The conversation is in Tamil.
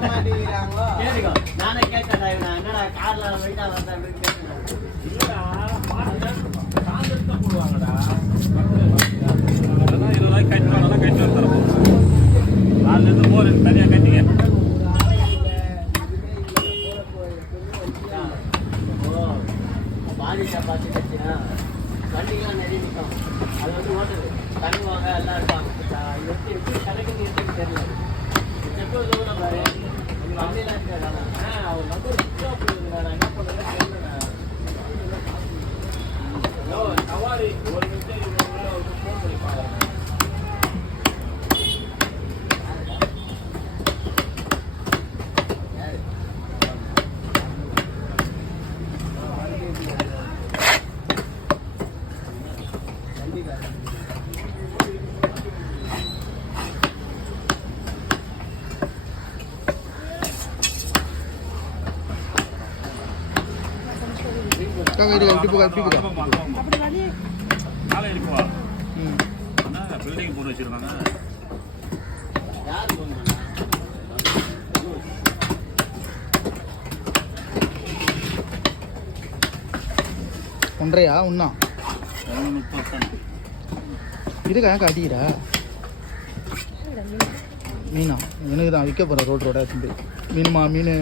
கேட்டுக்கோ நானே கேட்டேன் என்னடா கார்ல வெயிட்டா வந்தேன் அப்படின்னு கேட்டேன். இல்லடா போடுவாங்கடா 20 கட்டி தரப்போம். 4 4 தனியா கட்டிங்க. பாடி பார்த்து கட்டினா வண்டிலாம் நிறைய நிற்கும். அது வந்து ஓட்டுது தங்குவாங்க எல்லாம் இருப்பாங்க. இது வந்து எப்படி கடைக்கு இருக்குன்னு தெரியல. எப்போ கூட பாரு வண்டிலாம் இருக்காது. அவர் வந்து நான் என்ன பண்ணுறேன்னு தெரியல. சவாரி ஒரு நிமிஷம் ஃபோன் பண்ணி பாருங்க. பில்டிங் போட்டு வச்சிருக்காங்க. ஒன்றையா ஒன்னா இருக்கா காட்டிக்கிறா மீனா எனக்கு தான் விற்க போகிறேன் ரோடு மீனுமா மீன்